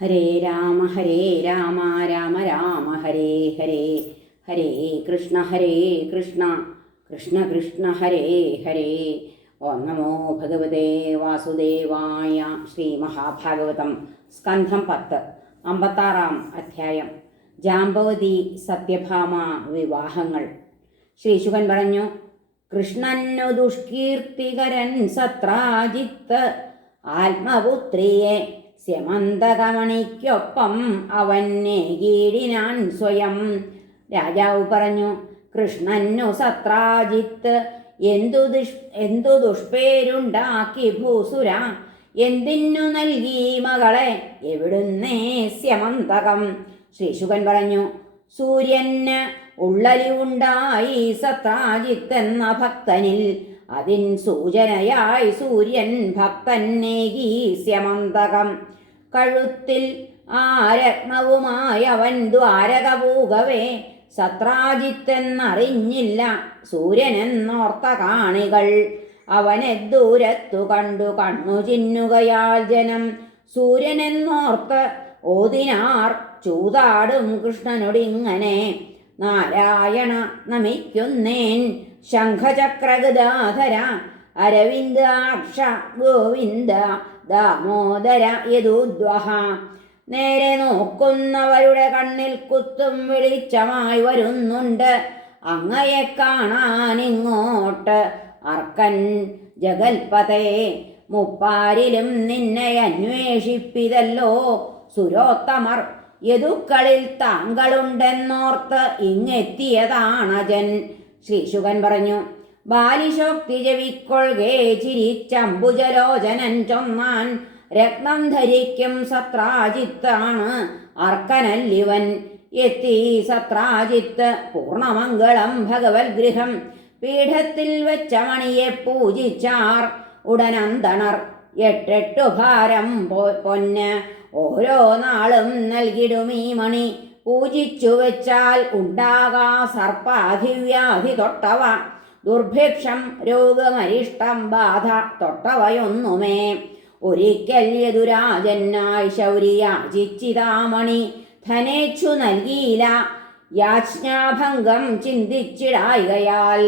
ഹരേ രാമ ഹരേ രാമ രാമ രാമ ഹരേ ഹരേ ഹരേ കൃഷ്ണ ഹരേ കൃഷ്ണ കൃഷ്ണ കൃഷ്ണ ഹരേ ഹരേ. ഓം നമോ ഭഗവതേ വാസുദേവായ ശ്രീ മഹാഭാഗവതം സ്കന്ധം പത്ത് അമ്പത്താറാം അധ്യായം ജാമ്പവതി സത്യഭാമ വിവാഹങ്ങൾ. ശ്രീശുഖൻ പറഞ്ഞു കൃഷ്ണനു ദുഷ്കീർത്തികരൻ സത്രാജിത്ത് ആത്മപുത്രിയെ സ്യമന്തകമണിക്കൊപ്പം അവൻ നേടിനാൻ സ്വയം. രാജാവ് പറഞ്ഞു കൃഷ്ണനു സത്രാജിത്ത് എന്തു ദുഷ് എന്തു ദുഷ്പേരുണ്ടാക്കി ഭൂസുര? എന്തിനു നൽകി മകളെ? എവിടുന്നേ സ്യമന്തകം ശ്രീശുകൻ പറഞ്ഞു സൂര്യന് ഉള്ളലിവുണ്ടായി സത്രാജിത്ത് എന്ന ഭക്തനിൽ അതിൻ സൂചനയായി സൂര്യൻ ഭക്തൻ നേകീസ്യമന്തകം കഴുത്തിൽ ആരത്മവുമായവൻ അവൻ ദ്വാരക പൂകവേ സത്രാജിത്തെന്നറിഞ്ഞില്ല സൂര്യനെന്നോർത്ത കാണികൾ. അവനെ ദൂരത്തു കണ്ടു കണ്ണു ചിന്നുകയാൽ ജനം. സൂര്യനെന്നോർത്ത് ഓതിനാർ ചൂതാടും കൃഷ്ണനോടിങ്ങനെ നാരായണ നമിക്കുന്നേൻ. ശംഖചക്രഗദാധര അരവിന്ദാക്ഷ ഗോവിന്ദ ദാമോദര യദൂദ്വഹ നേരെ നോക്കുന്നവരുടെ കണ്ണിൽ കുത്തും വെളിച്ചമായി വരുന്നുണ്ട്. അങ്ങയെ കാണാൻ ഇങ്ങോട്ട് അർക്കൻ ജഗൽപതേ മുപ്പാരിലും നിന്നെ അന്വേഷിപ്പിതല്ലോ. സുരോത്തമർ യദുക്കളിൽ താങ്കളുണ്ടെന്നോർത്ത് ഇങ്ങെത്തിയതാണജൻ. ശ്രീശുകൻ പറഞ്ഞു ബാലിശോക്തി ജവിക്കൊള്ളുകേ ചിരിച്ചംബുജലോചനൻ ചൊന്നാൻ രത്നം ധരിക്കും സത്രാജിത്താണ് അർക്കനല്ലിവൻ. എത്തി സത്രാജിത്ത് പൂർണമംഗളം ഭഗവത് ഗൃഹം പീഠത്തിൽ വെച്ച മണിയെ പൂജിച്ചാർ ഉടനന്തണർ. എട്ടെട്ടു ഭാരം പൊന്ന് ഓരോ നാളും നൽകിടും ഈ മണി. പൂജിച്ചു വെച്ചാൽ ഉണ്ടാകാ സർപ്പാധിവ്യാധി തൊട്ടവ ദുർഭിക്ഷം രോഗമരിഷ്ടം ബാധ തൊട്ടവയൊന്നുമേ. ഒരിക്കൽ യദുരാജനായി ശൗരിയാചിച്ചിതാമണി ധനേച്ഛു നൽകിയില്ല. യാജ്ഞാഭംഗം ചിന്തിച്ചിടായികയാൽ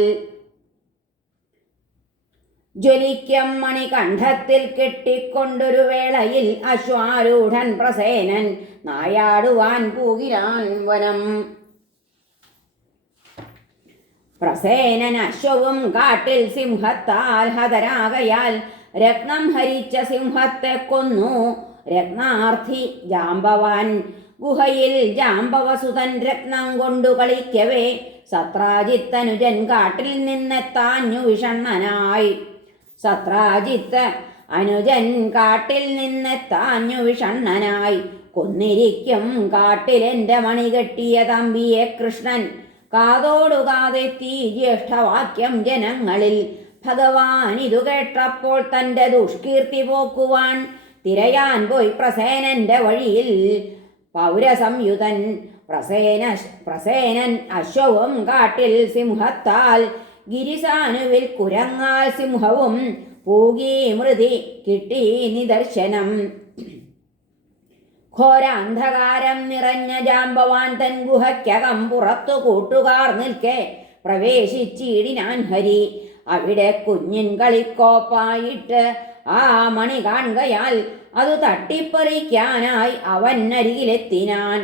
ജ്വലിക്കം മണികണ്ഠത്തിൽ കെട്ടിക്കൊണ്ടൊരു വേളയിൽ അശ്വാരൂഢൻ പ്രസേനൻ നായാടുവാൻ പൂകിരാൻ വനം. പ്രസേനൻ അശ്വവും കാട്ടിൽ സിംഹത്താൽ ഹതരാകയാൽ രത്നം ഹരിച്ച സിംഹത്തെ കൊന്നു. രത്നാർത്ഥി ജാമ്പവാൻ ഗുഹയിൽ ജാമ്പവസുതൻ രത്നം കൊണ്ടു കളിക്കവേ. സത്രാജിത്തനുജൻ കാട്ടിൽ നിന്നെത്താഞ്ഞു വിഷണ്ണനായി. സത്രാജിത്ത് അനുജൻ കാട്ടിൽ നിന്നെത്താഞ്ഞു വിഷണ്ണനായി. കൊന്നിരിക്കും കാട്ടിലെന്റെ മണി കെട്ടിയ തമ്പിയെ കൃഷ്ണൻ. കാതോടുകാതെത്തി ജ്യേഷ്ഠവാക്യം ജനങ്ങളിൽ. ഭഗവാൻ ഇതു കേട്ടപ്പോൾ തന്റെ ദുഷ്കീർത്തി പോക്കുവാൻ തിരയാൻ പോയി പ്രസേനന്റെ വഴിയിൽ. പൗരസംയുതൻ പ്രസേന പ്രസേനൻ അശ്വവും കാട്ടിൽ സിംഹത്താൽ ഗിരിസാനുവിൽ കുരങ്ങാൽ സിംഹവും പൂകി മൃതി കിട്ടി നിദർശനം. ഘോരാന്ധകാരം നിറഞ്ഞ ജാമ്പവാൻ തൻ ഗുഹയ്ക്കകം പുറത്തു കൂട്ടുകാർ നിൽക്കെ പ്രവേശിച്ചിടിനാൻ ഹരി. അവിടെ കുഞ്ഞിൻ കളിക്കോപ്പായിട്ട് ആ മണി കാണുകയാൽ അത് തട്ടിപ്പറിക്കാനായി അവൻ അരികിലെത്തിനാൻ.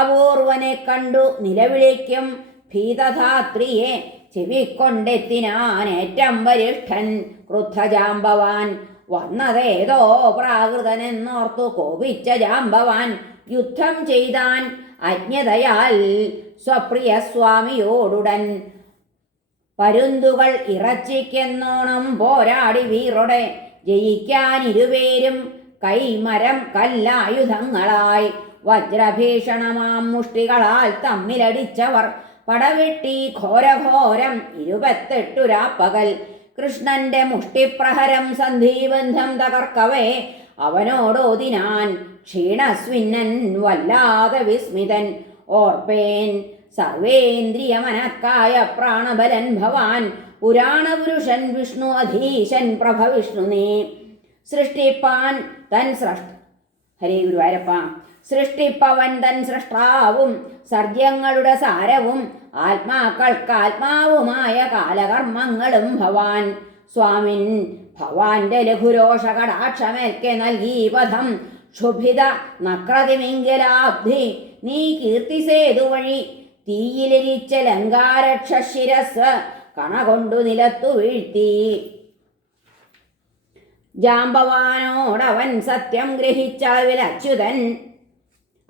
അപൂർവനെ കണ്ടു നിലവിളിക്കും ഭീതധാത്രിയെ ചെവിക്കൊണ്ടെത്തിനാനേറ്റം വരിഷ്ഠൻ ക്രുദ്ധജാമ്പവാൻ. വന്നതേതോ പ്രാകൃതനെന്നോർത്തു കോപിച്ച ജാമ്പവാൻ. യുദ്ധം ചെയ്താൻ അജ്ഞതയാൽ സ്വപ്രിയ സ്വാമിയോടുടൻ പരുന്തുകൾ ഇറച്ചിക്കെന്നോണം പോരാടി വീറുടെ. ജയിക്കാനിരുപേരും കൈമരം കല്ലായുധങ്ങളായി. വജ്രഭീഷണമാം മുഷ്ടികളാൽ തമ്മിലടിച്ചവർ പടവെട്ടി ഘോരഘോരം ഇരുപത്തെട്ടുരാപ്പകൽ കൃഷ്ണന്റെ മുഷ്ടിപ്രഹരം സന്ധിബന്ധം തകർക്കവേ അവനോടോതിനാൻ ക്ഷീണസ്വിന്നൻ വല്ലാതെ വിസ്മിതൻ. ഓർപ്പേൻ സർവേന്ദ്രിയമനക്കായ പ്രാണബലൻ ഭവാൻ പുരാണപുരുഷൻ വിഷ്ണു അധീശൻ പ്രഭ വിഷ്ണു നീ. സൃഷ്ടിപ്പാൻ തൻ ഹരേ ഗുരുവായൂരപ്പ. സൃഷ്ടിപ്പവൻ തൻ സൃഷ്ടാവും സർജ്യങ്ങളുടെ സാരവും ആത്മാക്കൾക്ക് ആത്മാവുമായ കാലകർമ്മങ്ങളും ഭവാൻ. സ്വാമിൻ ഭവാന്റെ ലഘുരോഷ കടാക്ഷമേൽക്കെ നൽകി പഥം ക്ഷുഭിത നക്രതിമിംഗലാബ്ധി നീ കീർത്തിസേതു വഴി. തീയിലിരിച്ച ലങ്കാരക്ഷ ശിരസ് കണകൊണ്ടു നിലത്തു വീഴ്ത്തി. ജാമ്പവാനോടവൻ സത്യം ഗ്രഹിച്ചാൽ അച്യുതൻ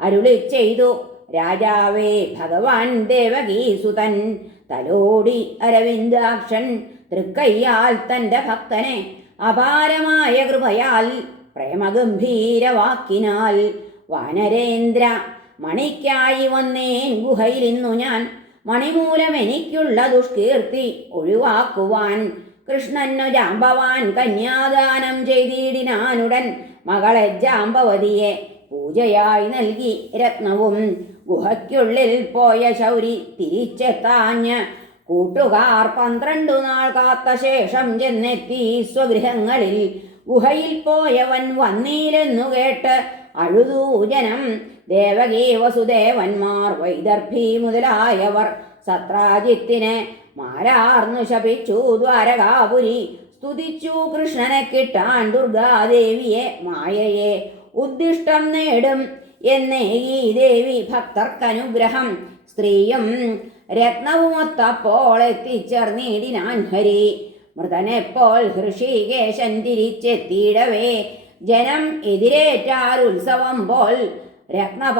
അരുളി ചെയ്തു. രാജാവേ ഭഗവാൻ ദേവകീസുതൻ തലോടി അരവിന്ദാക്ഷൻ തൃക്കയ്യാൽ തന്റെ ഭക്തനെ അപാരമായ കൃപയാൽ പ്രേമഗംഭീരവാക്കിനാൽ വാനരേന്ദ്ര മണിക്കായി വന്നേൻ ഗുഹയിലിന്നു ഞാൻ മണിമൂലം എനിക്കുള്ള ദുഷ്കീർത്തി ഒഴിവാക്കുവാൻ കൃഷ്ണനു ജാമ്പവാൻ കന്യാദാനം ചെയ്തിടിനാനുടൻ മകളെ ജാമ്പവതിയെ പൂജയായി നൽകി രത്നവും ഗുഹയ്ക്കുള്ളിൽ പോയ ശൗരി തിരിച്ചെത്താഞ്ഞ് കൂട്ടുകാർ പന്ത്രണ്ടു നാൾ കാത്ത ശേഷം ചെന്നെത്തി സ്വഗൃഹങ്ങളിൽ. ഗുഹയിൽ പോയവൻ വന്നീലെന്നു കേട്ട് അഴുതൂജനം ദേവകീ വസുദേവന്മാർ വൈദർഭി മുതലായവർ സത്രാജിത്തിനെ മാരാർന്നു ശപിച്ചു ദ്വാരകാപുരി. സ്തുതിച്ചു കൃഷ്ണനെ കിട്ടാൻ ദുർഗാദേവിയെ മായയെ ഉദ്ദിഷ്ടം നേടും എന്നേ ഈ ദേവി ഭക്തർക്കനുഗ്രഹം. സ്ത്രീയും രത്നവുമൊത്തപ്പോൾ എത്തിച്ചേർന്നിടിനാൻ ഹരി. മൃതനെപ്പോൾ ഹൃഷികേശൻ തിരിച്ചെത്തിയിടവേ. ജനം എതിരേറ്റാൽ ഉത്സവം പോൽ രത്നപ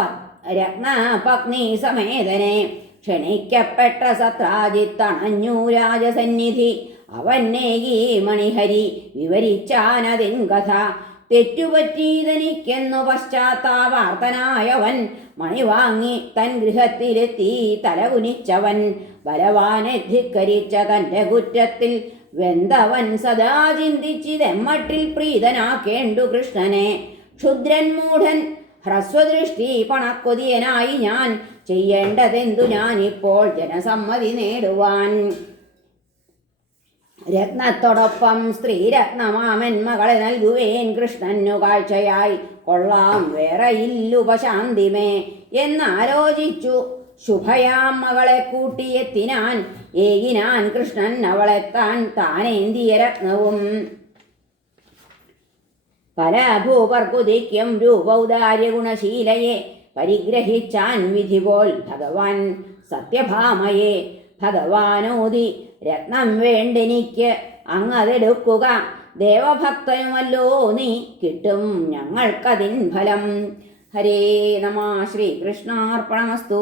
രത്നപത്നി സമേതനെ ക്ഷണിക്കപ്പെട്ട സത്രാജിത്തണഞ്ഞു രാജസന്നിധി. അവന്നേകി മണിഹരി വിവരിച്ചാനതിൻ കഥ. തെറ്റുപറ്റീതനിക്കെന്നു പശ്ചാത്താവാർത്തനായവൻ മണി വാങ്ങി തൻ ഗൃഹത്തിലെത്തി തലകുനിച്ചവൻ ബലവാനെ ധിക്കരിച്ച തന്റെ കുറ്റത്തിൽ വെന്തവൻ സദാ ചിന്തിച്ചിതെമ്മട്ടിൽ പ്രീതനാക്കേണ്ടു കൃഷ്ണനെ. ക്ഷുദ്രൻ മൂഢൻ ഹ്രസ്വദൃഷ്ടി പണക്കൊതിയനായി ഞാൻ ചെയ്യേണ്ടതെന്തു ഞാനിപ്പോൾ ജനസമ്മതി നേടുവാൻ. രത്നത്തോടൊപ്പം സ്ത്രീരത്നമാമൻ മകളെ നൽകുവേൻ കൃഷ്ണനു കാഴ്ചയായി. കൊള്ളാം വേറെ ഇല്ലുപശാന്തിമേ എന്നാലോചിച്ചു ശുഭയാം മകളെ കൂട്ടിയെത്തിനാൻ ഏകിനാൻ കൃഷ്ണൻ അവളെത്താൻ താനേന്തിയ രത്നവും. പല രൂപൗദാര്യഗുണശീലയെ രൂപൗദാര്യ ഗുണശീലയെ പരിഗ്രഹിച്ചാൻ വിധി പോൽ ഭഗവാൻ സത്യഭാമയെ. ഭഗവാനോതി രത്നം വേണ്ടെനിക്ക് അങ്ങതെടുക്കുക. ദേവഭക്തനുമല്ലോ നീ കിട്ടും ഞങ്ങൾക്കതിൻ ഫലം. ഹരേ നമ ശ്രീകൃഷ്ണാർപ്പണമസ്തു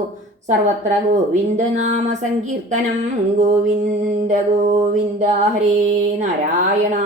സർവത്ര ഗോവിന്ദനാമ സങ്കീർത്തനം ഗോവിന്ദ ഗോവിന്ദ ഹരേ നാരായണ.